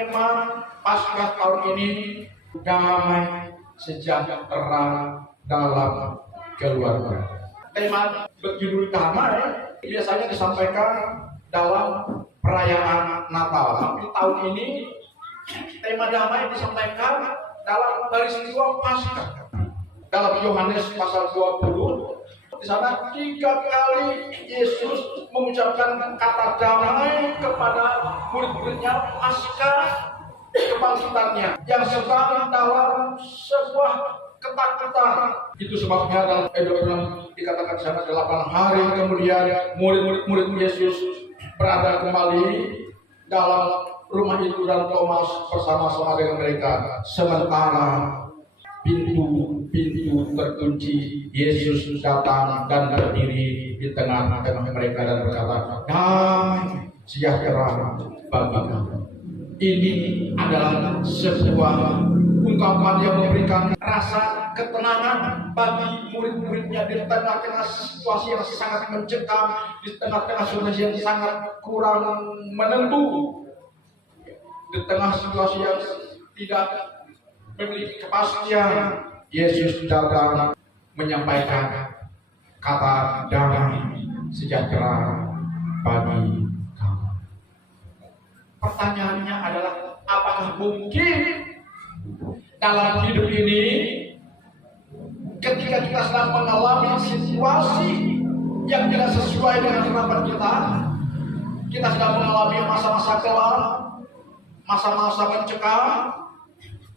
tema Paskah tahun ini damai sejahtera dalam keluarga. Tema berjudul damai biasanya disampaikan dalam perayaan Natal. Tapi tahun ini tema damai disampaikan dalam peristiwa Paskah. Dalam Yohanes pasal 20, di sana 3 kali Yesus mengucapkan kata damai kepada murid-muridnya pasca kebangkitannya yang sedang dalam sebuah ketakutan. Itu sebabnya dalam Edo dikatakan di sana 8 hari kemudian murid Yesus berada kembali dalam rumah itu dan Thomas bersama-sama dengan mereka. Sementara pintu terkunci, Yesus datang dan berdiri di tengah-tengah mereka dan berkata, damai sejahtera bagi kamu. Ini adalah sebuah ungkapan yang memberikan rasa ketenangan bagi murid-muridnya di tengah-tengah situasi yang sangat mencekam, di tengah-tengah situasi yang sangat kurang menentu, di tengah situasi yang tidak memiliki kepastian. Yesus datang menyampaikan kata damai sejahtera bagi kamu. Pertanyaannya adalah, apakah mungkin dalam hidup ini ketika kita sedang mengalami situasi yang tidak sesuai dengan harapan kita sedang mengalami masa-masa kelam, masa-masa mencekam,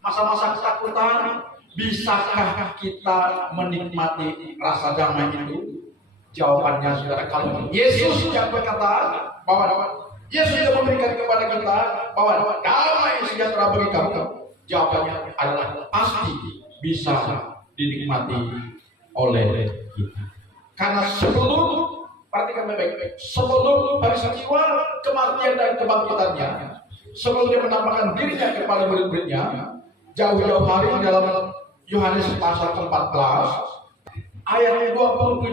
masa-masa ketakutan, bisakah kita menikmati rasa damai itu? Jawabannya saudara, kalau Yesus yang berkata bahwa Yesus yang memberikan kepada kita bahwa damai sejahtera bagi kamu, jawabannya adalah pasti bisa dinikmati oleh kita. Karena perhatikan baik-baik, sebelum peristiwa kematian dan kebangkitannya, sebelum dia menampakkan dirinya kepada murid-muridnya, jauh-jauh hari dalam Yohanes pasal 14 ayat 27,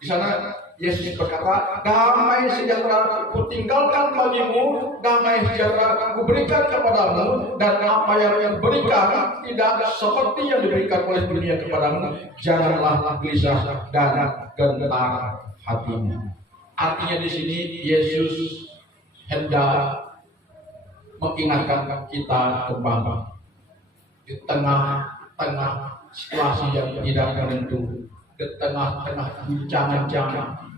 di sana Yesus berkata, damai sejahtera kutinggalkan bagimu, damai sejahtera kuberikan kepadamu, dan apa yang berikan tidak seperti yang diberikan oleh dunia kepadamu. Janganlah gelisah dan gentar hatimu. Artinya di sini Yesus hendak mengingatkan kita kembali di tengah-tengah situasi yang tidak menentu, di tengah-tengah guncangan,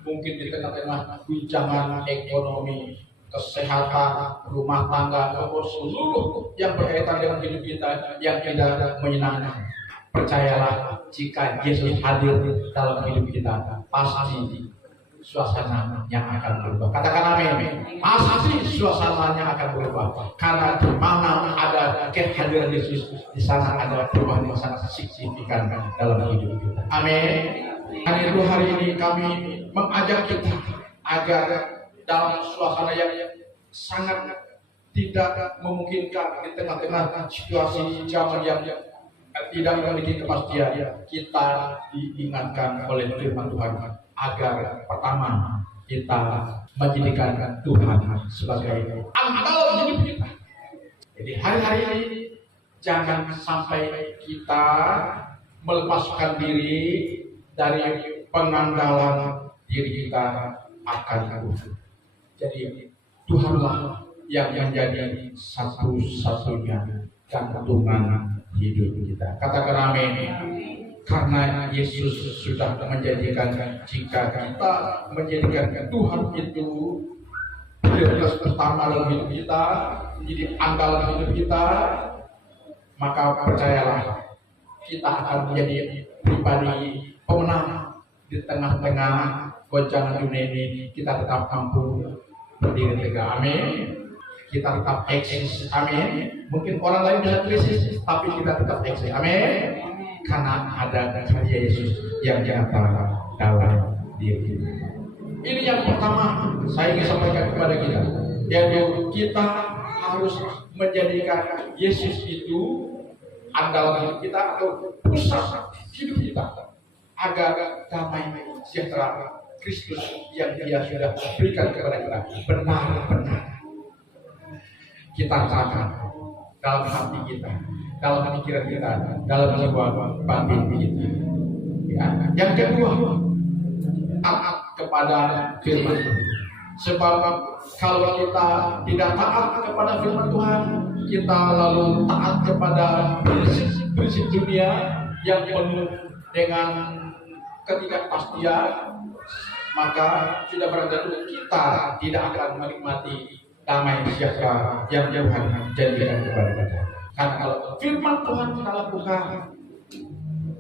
mungkin di tengah-tengah guncangan ekonomi, kesehatan, rumah tangga, seluruh yang berkaitan dengan hidup kita yang tidak menyenangkan. Percayalah, jika Yesus hadir dalam hidup kita, pasti suasananya akan berubah. Katakan amin. Pasti suasananya akan berubah. Karena di mana ada kehadiran Yesus, di sana ada perubahan yang sangat signifikan dalam hidup kita. Amin. Hari ini kami mengajak kita agar dalam suasana yang sangat tidak memungkinkan, di tengah-tengah situasi zaman yang tidak memiliki kepastian, kita diingatkan oleh firman Tuhan agar pertama kita menjadikan Tuhan sebagai andalan hidup kita. Jadi hari-hari ini jangan sampai kita melepaskan diri dari pengandalan diri kita akan Tuhan. Jadi Tuhanlah yang menjadi satu-satunya gantungan hidup kita. Katakan amin. Karena Yesus sudah menjadikan, jika kita menjadikan Tuhan itu prioritas pertama dalam hidup kita, menjadi andalan hidup kita, maka percayalah kita akan menjadi pribadi pemenang di tengah-tengah goncangan dunia ini. Kita tetap mampu berdiri tegak. Amin. Kita tetap eksis. Amin. Mungkin orang lain bisa krisis, tapi kita tetap eksis. Amin. Karena ada karya Yesus yang nyata dalam diri kita. Ini yang pertama saya ingin sampaikan kepada kita, yaitu kita harus menjadikan Yesus itu andalan kita atau pusat hidup kita, agar damai sejahtera Kristus yang Dia sudah berikan kepada kita benar-benar kita rasakan dalam hati kita, dalam pikiran kita, dalam jiwa batin kita. Ya. Yang kedua, taat kepada firman Tuhan. Sebab kalau kita tidak taat kepada firman Tuhan, kita lalu taat kepada prinsip dunia yang penuh dengan ketidakpastian, maka sudah barang tentu kita tidak akan menikmati damai sejahtera yang Tuhan janjikan kepada kita. Karena kalau firman Tuhan kita lakukan,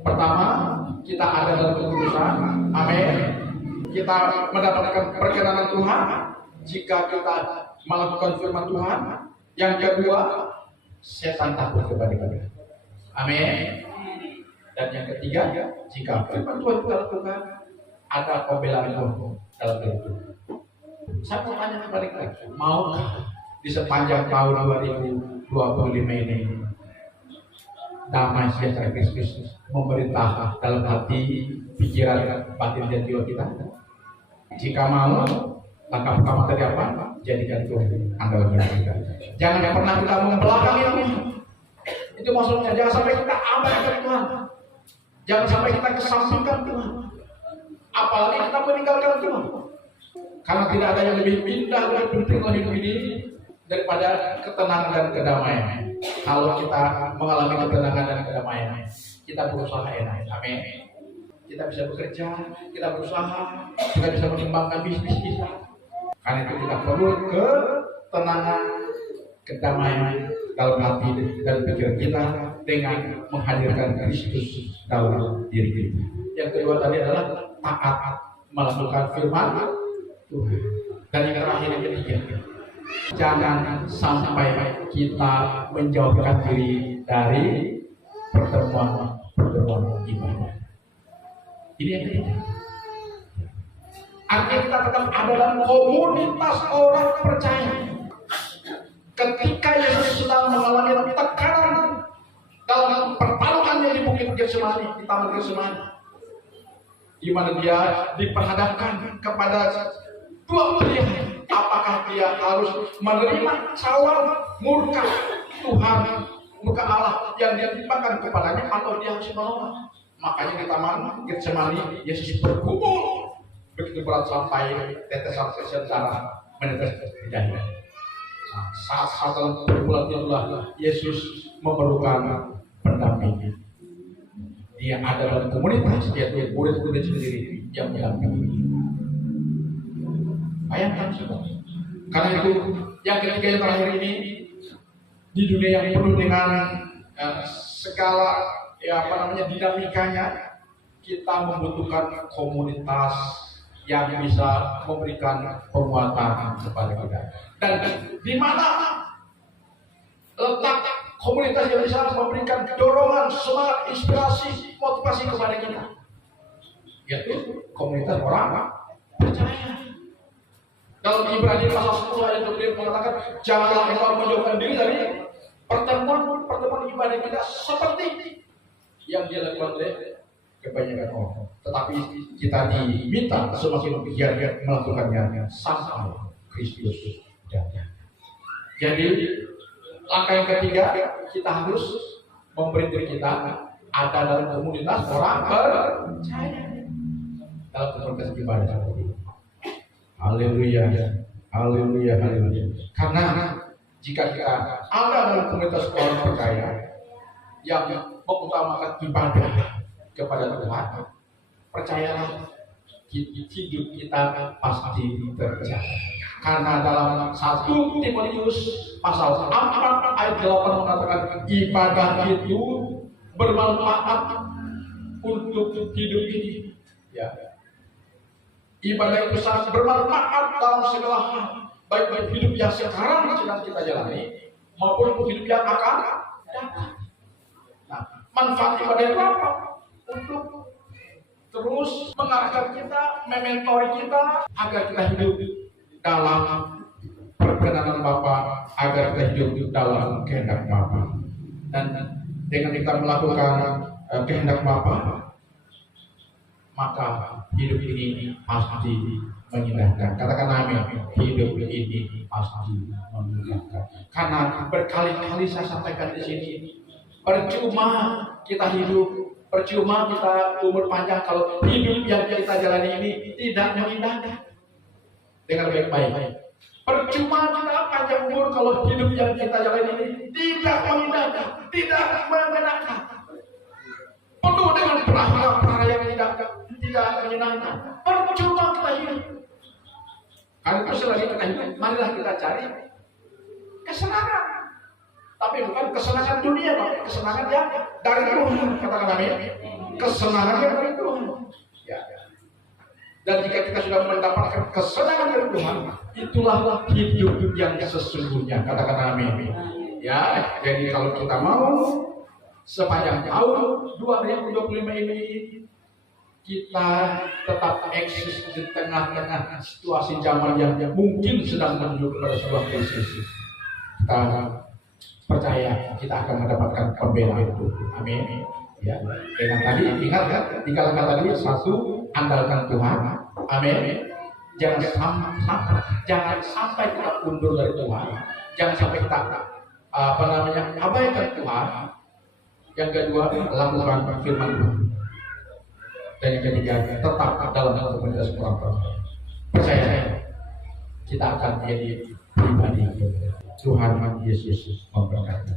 pertama kita ada dalam kekudusan, amin. Kita mendapatkan perkenanan Tuhan jika kita melakukan firman Tuhan. Yang kedua, setan takut kepada kita, amin. Dan yang ketiga, jika firman Tuhan kita lakukan, ada pembelaan Tuhan dalam hidup. Saya mau tanya kepada kita, maukah di sepanjang tahun 2025 ini damai sejahtera Kristus memerintah dalam hati, pikiran, batin dan jiwa kita? Jika mau, langkah pertama tadi apa? Jadikan Tuhan andalan kita. Jangan pernah kita membelakangi Tuhan. Itu maksudnya, jangan sampai kita abaikan Tuhan. Jangan sampai kita kesampingkan Tuhan. Apalagi kita meninggalkan Tuhan. Karena tidak ada yang lebih indah, lebih penting dalam hidup ini daripada ketenangan dan kedamaian. Kalau kita mengalami ketenangan dan kedamaian, kita berusaha enak, amin. Kita bisa bekerja, kita berusaha, kita bisa menimbangkan bisnis kita. Karena itu kita perlu ketenangan, kedamaian dalam hati dan pikiran kita dengan menghadirkan Kristus dalam diri kita. Yang kedua tadi adalah taat melakukan firman Tuhan. Dan yang terakhir yang ketiga, jangan sampai kita menjauhkan diri dari pertemuan ibadah. Ini yang ketiga. Artinya kita tetap ada dalam komunitas orang percaya. Ketika Yesus sedang mengalami tekanan dalam pertarungannya di Bukit Getsemani, di Taman Getsemani, di mana dia diperhadapkan kepada dua pilihan. Apakah dia harus menerima cawan murka Tuhan, murka Allah yang ditimpakan kepadanya, atau dia harus menolak? Makanya di Taman Getsemani Yesus bergumul begitu berat sampai tetesan darah menetes di dahi. Saat dalam pergumulan itulah Yesus memerlukan pendamping. Dia ada dalam komunitas, yaitu murid-murid sendiri yang mendampingi. Bayangkan semua. Karena itu yang ketiga yang terakhir ini, di dunia yang penuh dengan segala dinamikanya, kita membutuhkan komunitas yang bisa memberikan penguatan kepada kita. Dan di mana letak komunitas yang bisa memberikan dorongan, semangat, inspirasi, motivasi kepada kita? Yaitu komunitas orang percaya. Dalam Ibrani pasal 10 ayat 20 mengatakan, janganlah engkau menjauhkan diri dari pertemuan ibadah kita seperti yang dilakukan oleh kebanyakan orang. Tetapi kita diminta semakin giat melakukannya sampai Kristus datang. Jadi langkah yang ketiga, kita harus memberi diri kita ada dalam komunitas orang percaya, dalam komunitas ibadah seperti ini. Haleluya, haleluya, haleluya. Karena jika kita ada dalam komunitas orang percaya yang mengutamakan ibadah kepada Tuhan, percayalah hidup kita pasti terjaga. Karena dalam 1 Timotius pasal 4 ayat 8 mengatakan ibadah itu bermanfaat untuk hidup ini. Ya. Ibadah itu sangat bermanfaat dalam segala hal, baik bagi hidup yang sekarang sedang kita jalani maupun hidup yang akan datang. Nah, manfaat ibadah itu apa? Untuk terus mengarahkan kita, mementori kita agar kita hidup dalam perkenan Bapa, agar kita hidup dalam kehendak Bapa. Dan dengan kita melakukan kehendak Bapa, maka hidup ini pasti Mengindahkan. Katakan amin. Hidup ini pasti mengindahkan. Karena berkali-kali saya sampaikan di sini, percuma kita hidup, percuma kita umur panjang kalau hidup yang kita jalani ini tidak mengindahkan. Dengar baik-baik. Percuma kita panjang umur kalau hidup yang kita jalani ini tidak mengindahkan, tidak mengenakan. Penuh dengan perkara-perkara yang tidak menyenangkan. Percuma kita hidup. Karena itu selagi kita hidup, marilah kita cari kesenangan. Tapi bukan kesenangan dunia, tapi kesenangan yang dari Tuhan. Katakan amin. Kesenangan yang dari Tuhan. Ya. Dan jika kita sudah mendapatkan kesenangan dari Tuhan, itulah hidup yang sesungguhnya. Katakan amin. Ya, jadi kalau kita mau sepanjang tahun 2025 ini kita tetap eksis di tengah-tengah situasi zaman yang mungkin sedang menuju pada sebuah krisis. Kita percaya kita akan mendapatkan pembelaan itu. Amin. Ya. Dengan tadi ingat ya, 3 langkah tadi. 1, andalkan Tuhan. Amin. Jangan sampai kita mundur dari Tuhan. Jangan sampai kita abaikan Tuhan. Yang kedua, lakukan firman Tuhan. Dan yang ketiga, tetap dalam komunitas orang-orang. Percaya saya, kita akan menjadi pribadi Tuhan Yesus memberkati.